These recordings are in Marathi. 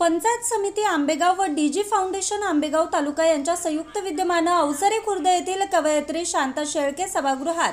पंचायत समिती आंबेगाव व डीजी फाउंडेशन आंबेगाव तालुका यांच्या संयुक्त विद्यमाने अवसरे खुर्द येथील कवयित्री शांता शेळके सभागृहात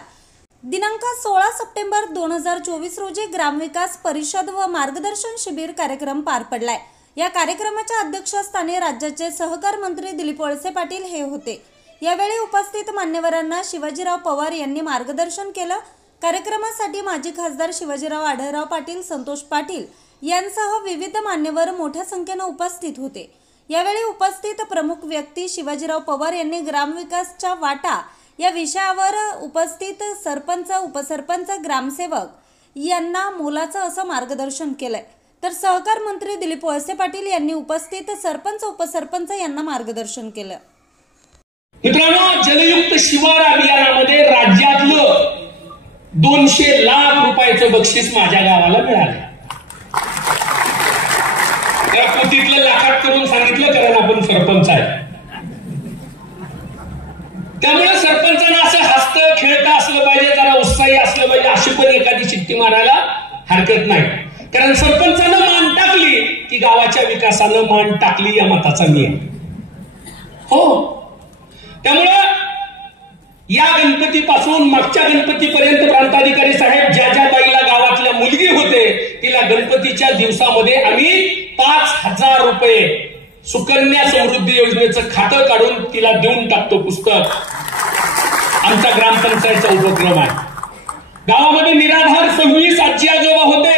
दिनांक 16 सप्टेंबर 2024 रोजी ग्रामविकास परिषद व मार्गदर्शन शिबिर कार्यक्रम पार पडलाय। या कार्यक्रमाच्या अध्यक्षस्थानी राज्याचे सहकार मंत्री दिलीप वळसे पाटील हे होते। यावेळी उपस्थित मान्यवरांना शिवाजीराव पवार यांनी मार्गदर्शन केलं। कार्यक्रमासाठी माजी खासदार शिवाजीराव आढळराव पाटील, संतोष पाटील यांसह विविध मान्यवर मोठ्या संख्येने उपस्थित होते। यावेळी उपस्थित प्रमुख व्यक्ती शिवाजीराव पवार यांनी ग्रामविकासच्या वाटा या विषयावर उपस्थित सरपंच, उपसरपंच, ग्रामसेवक यांना मोलाचं असं मार्गदर्शन केलंय। तर सहकार मंत्री दिलीप वळसे पाटील यांनी उपस्थित सरपंच, उपसरपंच यांना मार्गदर्शन केलं। मित्रांनो, जलयुक्त शिवार अभियानामध्ये राज्यातलं 200 लाख रुपयाचं बक्षीस माझ्या गावाला मिळालं। त्या पोतीतलं लाखात करून सांगितलं, कारण आपण सरपंच आहे। त्यामुळे सरपंचांना असं हसतं खेळता असलं पाहिजे, जरा उत्साही असलं पाहिजे, अशी पण एखादी चिठ्ठी मारायला हरकत नाही। कारण सरपंचानं मान टाकली की गावाच्या विकासानं मान टाकली या मताचा मी आहे। हो, त्यामुळं या गणपतीपासून मागच्या गणपतीपर्यंत प्रांताधिकारी साहेब ज्या ज्या बाईला गावातल्या मुलगी होते तिला गणपतीच्या दिवसामध्ये आम्ही 5,000 रुपये सुकन्या समृद्धी योजनेचं खातं काढून तिला देऊन टाकतो पुस्तक। आमचा ग्रामपंचायतचा उपक्रम आहे। गावामध्ये निराधार 26 आजी आजोबा होते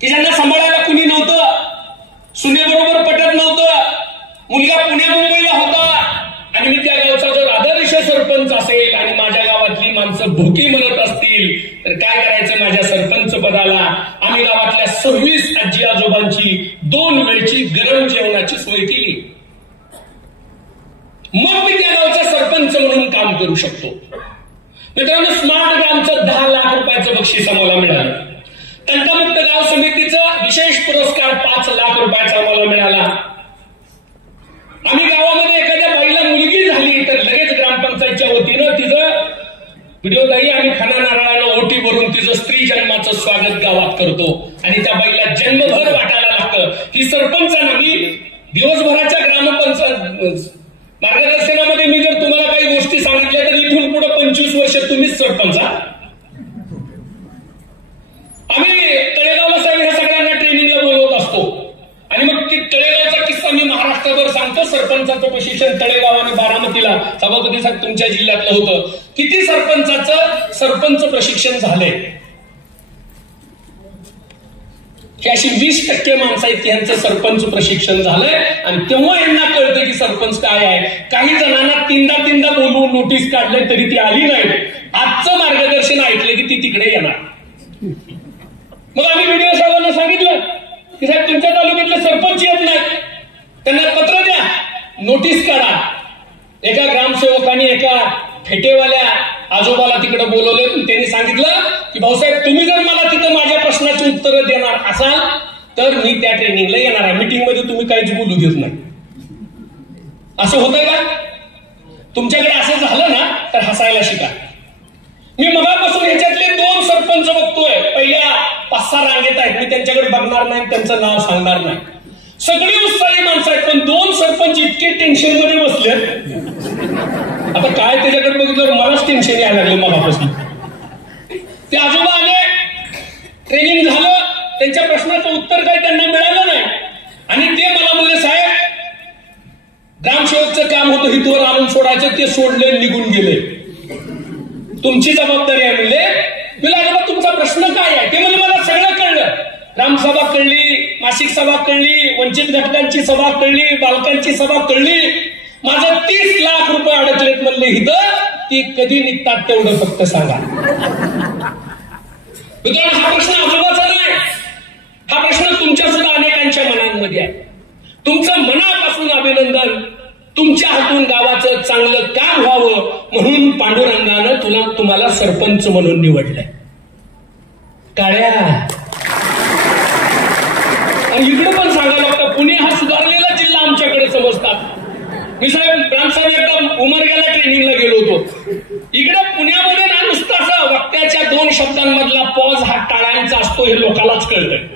की ज्यांना सांभाळायला कुणी नव्हतं, सुनेबरोबर पटत नव्हतं, मुलगा पुण्या मुंबईला होता आणि मी त्या गावचा जर आदर्श सरपंच असेल आणि माझ्या गावातली माणसं भुकी म्हणत असतील तर काय करायचं, माझ्या सरपंच पदाला आम्ही गावातल्या 26 आजी आजोबांची 2 वेळची गरम जेवणाची सोय केली। मग मी त्या गावचा सरपंच म्हणून काम करू शकतो। मित्रांनो, स्मार्ट ग्रामचं 10 लाख रुपयाचं बक्षीस आम्हाला मिळालं। तंटामुक्त गाव समितीचा विशेष पुरस्कार 5 लाख रुपयाचा आम्हाला मिळाला। आम्ही गावामध्ये एखाद्या बाईला मुलगी झाली तर लगेच ग्रामपंचायतच्या वतीनं तिचं व्हिडिओदाई आणि खाना नारळानं ओटी भरून तिचं स्त्री जन्माचं स्वागत गावात करतो आणि त्या बाईला जन्मभर वाटायला लागतं की सरपंचानं मी दिवसभराच्या ग्रामपंचायत मार्गदर्शनामध्ये मी जर तुम्हाला काही गोष्टी सांगितल्या तर इथून पुढे 25 वर्ष तुम्हीच सरपंच आहात। आम्ही तळेगावला साहेब ह्या सगळ्यांना ट्रेनिंगला बोलवत असतो आणि मग ती तळेगावचा किस्सा मी महाराष्ट्रभर सांगतो। सरपंचाचं प्रशिक्षण तळेगाव आणि बारामतीला सभापती साहेब तुमच्या जिल्ह्यातलं होतं। किती सरपंचाचं सरपंच प्रशिक्षण झालंय की अशी 20% माणसं आहेत की यांचं सरपंच प्रशिक्षण झालंय आणि तेव्हा यांना कळतं की सरपंच काय आहे। काही जणांना तीनदा बोलवून नोटीस काढले तरी ती आली नाही। आजचं मार्गदर्शन ऐकलं की ती तिकडे येणार। मग आम्ही व्हिडिओ साहेबांना सांगितलं की साहेब तुमच्या तालुक्यातले सरपंच येत नाहीत, त्यांना पत्र द्या, नोटीस काढा। एका ग्रामसेवकाने एका फेटेवाल्या आजोबाला तिकडे बोलवलं। त्यांनी सांगितलं की भाऊसाहेब तुम्ही जर मला तिथं माझ्या प्रश्नाची उत्तरं देणार असाल तर मी त्या ट्रेनिंगला येणार आहे। मीटिंग मध्ये तुम्ही काहीच बोलू देत नाही। असं होतंय का तुमच्याकडे? असं झालं ना तर हसायला शिका। मी मगापासून ह्याच्यातले 2 सरपंच बघतोय, पहिल्या 5-6 रांगेत आहेत। मी त्यांच्याकडे बघणार नाही, त्यांचं नाव सांगणार नाही। सगळी उत्साही माणसं आहेत, पण 2 सरपंच इतके टेन्शन मध्ये बसले। आता काय त्याच्याकडे बघितलं मलाच टेन्शन यायला लागलं मगापासून। ते आजोबा आले, ट्रेनिंग झालं, त्यांच्या प्रश्नाचं उत्तर काही त्यांना मिळालं नाही आणि ते मला म्हणले साहेब ग्रामसेवकचं काम होतं हितवर आणून सोडायचं, ते सोडले, निघून गेले, तुमची जबाबदारी आहे म्हणले। मी आजोबा तुमचा प्रश्न काय आहे? ते म्हणजे मला सगळं कळलं। ग्रामसभा कळली, मासिक सभा कळली, वंचित घटकांची सभा कळली, बालकांची सभा कळली, माझं 30 लाख रुपये अडकलेत म्हणले इथं, ती कधी निघतात तेवढं फक्त सांगा। मित्रांनो, हा प्रश्न आजोबाचा नाही, हा प्रश्न तुमच्या सुद्धा अनेकांच्या मनांमध्ये आहे। तुमचं मनापासून अभिनंदन। तुमच्या हातून गावाचं चांगलं काम व्हावं म्हणून पांडुरंगानं तुम्हाला सरपंच म्हणून निवडलंय। काळ्या आणि इकडे पण सांगायला लागतं, पुणे हा सुधारलेला जिल्हा आमच्याकडे समजतात। मी साहेब ग्रामसाहेब एकदा उमरग्याला ट्रेनिंगला गेलो होतो। इकडे पुण्यामध्ये ना नुसतं असं वक्त्याच्या 2 शब्दांमधला पॉज हा टाळ्यांचा असतो हे लोकांनाच कळतंय।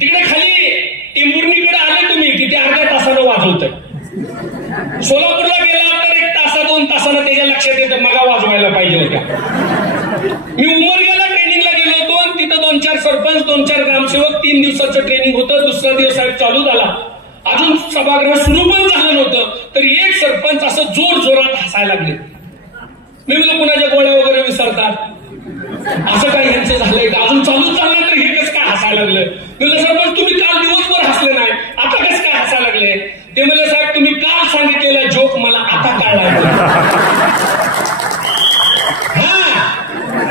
तिकडे खाली टेंभुर्णीकडे वाजवतोय. सोलापूरला गेला तर 1 तासा 2 तासानं त्याच्या लक्षात येतं मगा वाजवायला पाहिजे होत्या. मी उमरग्याला ट्रेनिंगला गेलो होतो आणि तिथं 2-4 सरपंच 2-4 ग्रामसेवक 3 दिवसाचं ट्रेनिंग होतं. दुसरा दिवस साहेब चालू झाला, अजून सभागृह सुरू पण झालं नव्हतं तर एक सरपंच असं जोर जोरात हसायला लागले. मी म्हणलं कुणाच्या गोळ्या वगैरे विसरतात, असं काय यांचं झालंय का, अजून चालूच झालं तर हे कसं काय हसायला लागलं. म्हणलं सरपंच तुम्ही काल दिवसभर हसले नाही, आता कसं काय हसायला लागले. ते म्हणले साहेब तुम्ही काल सांगितलेला जोक मला आता कळला. हा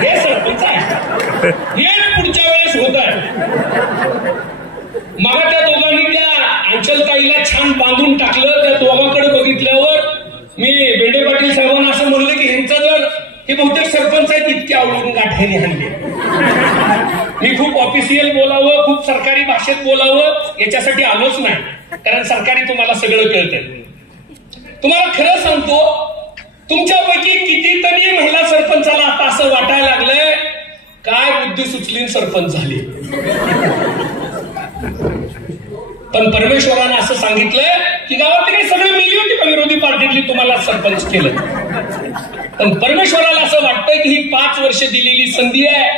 हे सरपंच आहे, हेच पुढच्या वेळेस होत आहे. मला त्या दोघांनी त्या अंचलताईला छान बांधून टाकलं. त्या दोघांकडे बघितल्यावर मी बेंडे पाटील साहेबांना असं म्हणलं की ह्यांचं जर हे बहुतेक सरपंच आहेत इतके आवडून गाठ्याने आणले. मी खूप ऑफिशियल बोलावं, खूप सरकारी भाषेत बोलावं याच्यासाठी आलोच नाही, कारण सरकारी तुम्हाला सगळं कळतंय. तुम्हाला खरं सांगतो, तुमच्यापैकी कितीतरी महिला सरपंचाला आता असं वाटायला लागलंय काय बुद्धी सुचली सरपंच झाली. पण परमेश्वरानं असं सांगितलंय की गावात काही सगळे मिली होती का विरोधी पार्टीतली तुम्हाला सरपंच केलं. पण परमेश्वराला असं वाटतंय की ही 5 वर्ष दिलेली संधी आहे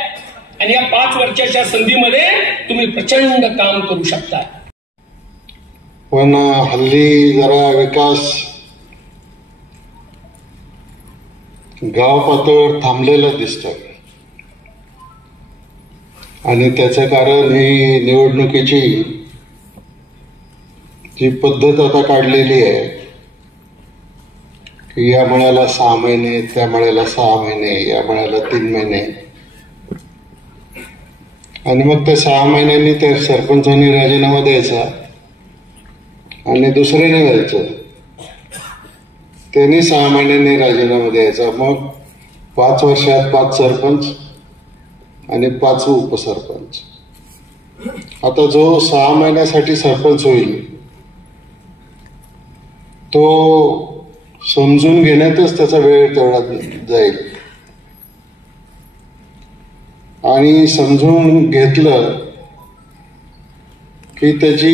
आणि या 5 वर्षाच्या संधीमध्ये तुम्ही प्रचंड काम करू शकता. पण हल्ली जरा विकास गाव पातळीवर थांबलेला दिसतोय आणि त्याचं कारण ही निवडणुकीची जी पद्धत आता काढलेली आहे की या मळ्याला 6 महिने, त्या मळ्याला 6 महिने, या मळ्याला 3 महिने आणि मग त्या 6 महिन्यांनी त्या सरपंचांनी राजीनामा द्यायचा आणि दुसऱ्याने द्यायचं, त्यांनी 6 महिन्यांनी राजीनामा द्यायचा. मग 5 वर्षात 5 सरपंच आणि 5 उपसरपंच. आता जो 6 महिन्यासाठी सरपंच होईल तो समजून घेण्यातच त्याचा वेळ तेवढा जाईल आणि समजून घेतलं की त्याची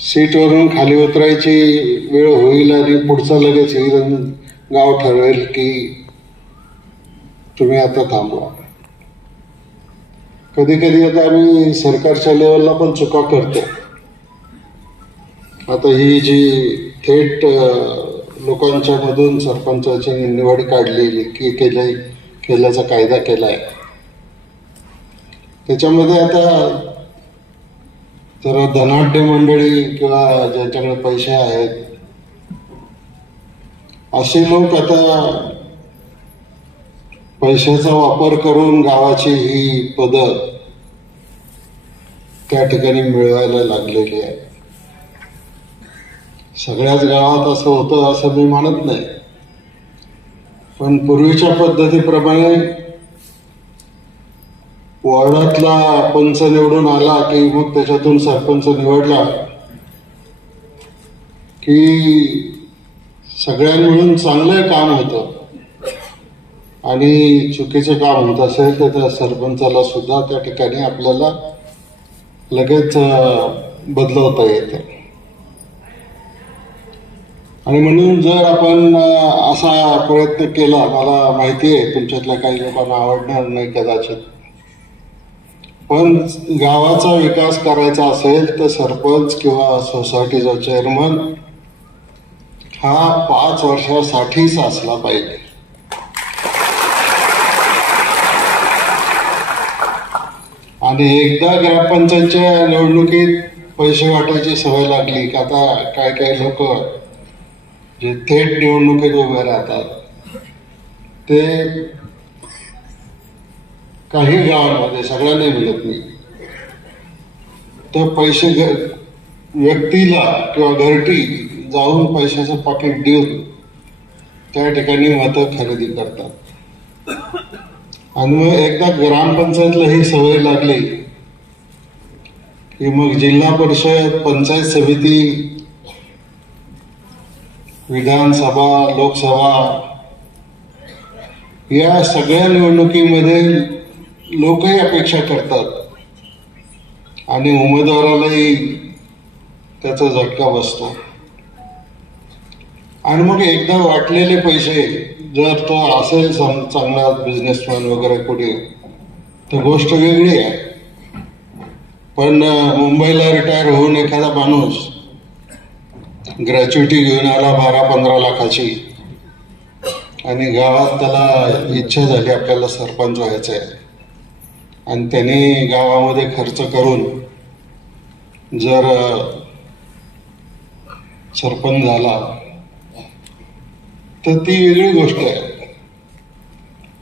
सीटवरून खाली उतरायची वेळ होईल आणि पुढचा लगेच येईल, गाव ठरवेल की तुम्ही आता थांबवा. कधी कधी आता आम्ही सरकारच्या लेवलला पण चुका करतो. आता ही जी थेट लोकांच्या मधून सरपंचाची निवड काढलेली की केल्याचा कायदा केलाय, त्याच्यामध्ये आता जरा धनाढ्य मंडळी किंवा ज्यांच्याकडे पैसे आहेत असे लोक आता पैशाचा वापर करून गावाची ही पदं त्या ठिकाणी मिळवायला लागलेली आहे. सगळ्याच गावात असं होतं असं मी मानत नाही, पण पूर्वीच्या पद्धतीप्रमाणे वॉर्डातला पंच निवडून आला की मग त्याच्यातून सरपंच निवडला की सगळ्यांनी मिळून चांगलं काम होतं आणि चुकीचं काम होत असेल तर त्या सरपंचाला सुद्धा त्या ठिकाणी आपल्याला लगेच बदलवता येतं. आणि म्हणून जर आपण असा प्रयत्न केला, मला माहिती आहे तुमच्यातल्या काही लोकांना आवडणार नाही कदाचित, पण गावाचा विकास करायचा असेल तर सरपंच किंवा सोसायटीचा चेअरमन हा 5 वर्षासाठीच असला पाहिजे. आणि एकदा ग्रामपंचायतच्या निवडणुकीत पैसे वाटायची सवय लागली की आता काय काय लोक जे थेट निवडणुकीत उभे राहतात ते काही गावांमध्ये, सगळ्यांना मिळत नाही, तर पैसे व्यक्तीला किंवा घरटी जाऊन पैशाचं पाकिट देऊन त्या ठिकाणी मतं खरेदी करतात. आणि मग एकदा ग्रामपंचायतला ही सवय लागली की मग जिल्हा परिषद, पंचायत समिती, विधानसभा, लोकसभा या सगळ्या निवडणुकीमध्ये लोकही अपेक्षा करतात आणि उमेदवारालाही त्याचा झटका बसतो. आणि मग एकदा वाटलेले पैसे जर तो असेल चांगला बिझनेसमॅन वगैरे कुठे, तर गोष्ट वेगळी आहे. पण मुंबईला रिटायर होऊन एखादा माणूस ग्रॅच्युटी घेऊन आला 12-15 लाखाची, आणि गावात त्याला इच्छा झाली आपल्याला सरपंच व्हायचं आहे, आणि त्याने गावामध्ये खर्च करून जर सरपंच झाला तर ती वेगळी गोष्ट आहे.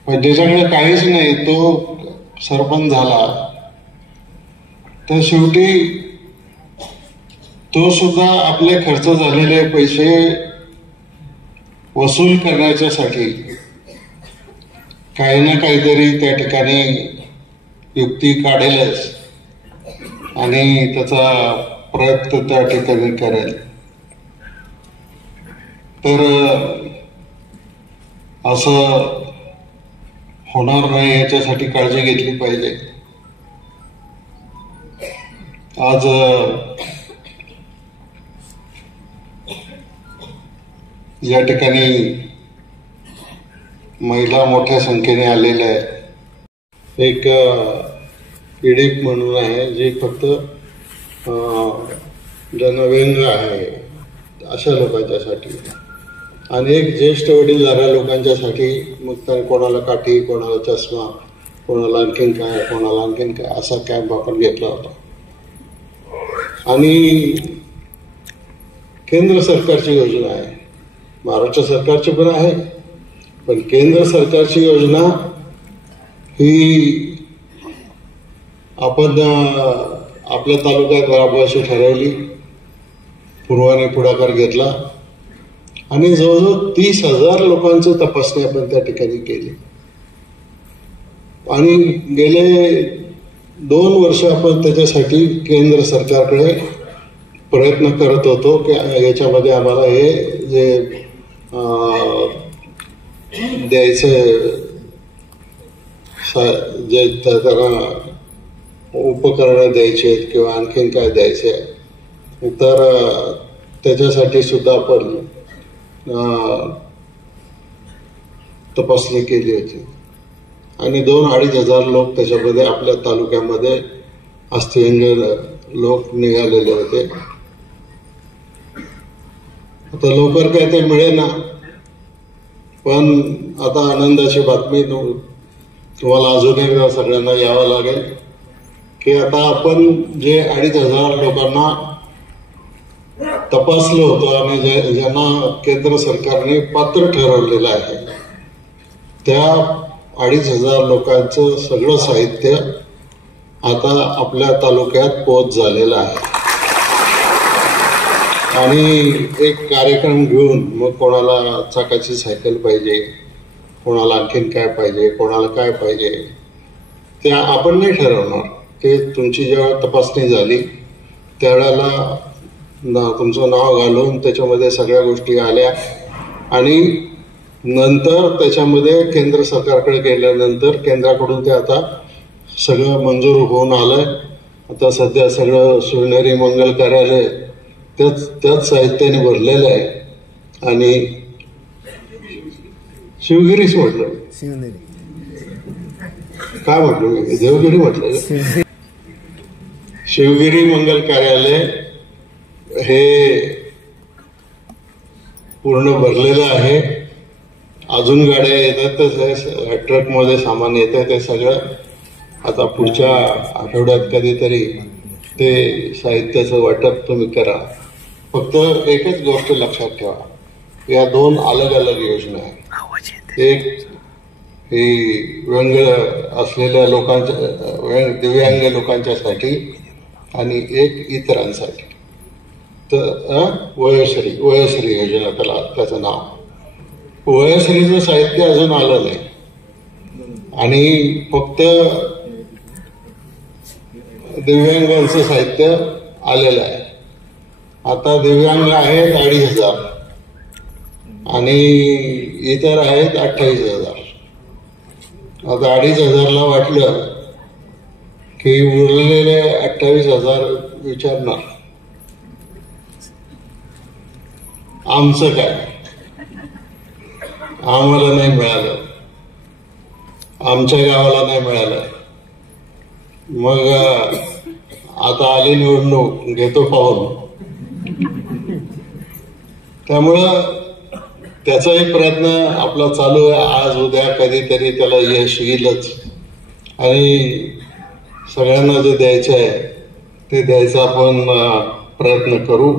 पण ज्याच्याकडे काहीच नाही तो सरपंच झाला तर शेवटी तो सुद्धा आपले खर्च झालेले पैसे वसूल करण्याच्यासाठी काही ना काहीतरी त्या ठिकाणी युक्ती काढेलच आणि त्याचा प्रयत्न त्या ठिकाणी करेल. तर असं होणार नाही याच्यासाठी काळजी घेतली पाहिजे. आज या ठिकाणी महिला मोठ्या संख्येने आलेल्या आहेत. एक पीडित म्हणून आहे जी फक्त जनव्यंग आहे अशा लोकांच्यासाठी, आणि एक ज्येष्ठ वडीलधाऱ्या लोकांच्यासाठी. मग त्या कोणाला काठी, कोणाला चष्मा, कोणाला आणखीन काय असा कॅम्प आपण घेतला होता. आणि केंद्र सरकारची योजना आहे, महाराष्ट्र सरकारची पण आहे, पण केंद्र सरकारची योजना ही आपण आपल्या तालुक्यात राबवायची ठरवली. पूर्वाने पुढाकार घेतला आणि जवळजवळ 30,000 लोकांची तपासणी आपण त्या ठिकाणी केली. आणि गेले 2 वर्ष आपण त्याच्यासाठी केंद्र सरकारकडे प्रयत्न करत होतो की याच्यामध्ये आम्हाला हे जे द्यायचं जे त्यांना उपकरणं द्यायचे आहेत किंवा आणखीन काय द्यायचे आहे, तर त्याच्यासाठी सुद्धा आपण तपासणी केली होती. आणि 2-2.5 हजार लोक त्याच्यामध्ये आपल्या तालुक्यामध्ये अस्थिव्यंग लोक निघालेले होते. आता लवकर काय ते मिळेना, पण आता आनंदाची बातमी तुम्हाला अजून एकदा सगळ्यांना यावं लागेल की आता आपण जे 2,500 लोकांना तपासलं होतं आणि ज्यांना केंद्र सरकारने पात्र ठरवलेलं आहे, त्या 2,500 लोकांचं सगळं साहित्य आता आपल्या तालुक्यात पोहोच झालेलं आहे. आणि एक कार्यक्रम घेऊन मग कोणाला चाकाची सायकल पाहिजे, कोणाला आणखीन काय पाहिजे, कोणाला काय पाहिजे, ते आपण नाही ठरवणार. ते तुमची जेव्हा तपासणी झाली त्यावेळेला तुमचं नाव घालून त्याच्यामध्ये सगळ्या गोष्टी आल्या आणि नंतर त्याच्यामध्ये केंद्र सरकारकडे गेल्यानंतर केंद्राकडून ते आता सगळं मंजूर होऊन आलंय. आता सध्या सगळं शिवनेरी मंगल कार्यालय त्याच साहित्याने भरलेलं आहे. आणि शिवगिरीच म्हटलं, काय म्हटलं मी, देवगिरी म्हटलं. शिवगिरी मंगल कार्यालय हे पूर्ण भरलेलं आहे. अजून गाड्या येतात, ट्रकमध्ये सामान येतं, ते सगळं आता पुढच्या आठवड्यात कधीतरी ते साहित्याचं वाटप तुम्ही करा. फक्त एकच गोष्ट लक्षात ठेवा, या 2 अलग अलग योजना आहेत. एक ही व्यंग असलेल्या लोकांच्या, दिव्यांग लोकांच्यासाठी, आणि एक इतरांसाठी. तर वयश्री योजना त्याचं नाव. वयश्रीचं साहित्य अजून आलं नाही आणि फक्त दिव्यांगांचं साहित्य आलेलं आहे. आता दिव्यांग आहेत 2,500 आणि इतर आहेत 28,000. आता 2,500ला वाटलं की उरलेले 28,000 विचारणार आमचं काय, आम्हाला नाही मिळालं, आमच्या गावाला नाही मिळालं. मग आता आली निवडणूक, घेतो पाहून. त्यामुळं त्याचाही प्रयत्न आपला चालू आहे. आज उद्या कधीतरी त्याला यश येईलच आणि सगळ्यांना जे द्यायचं आहे ते द्यायचा आपण प्रयत्न करू.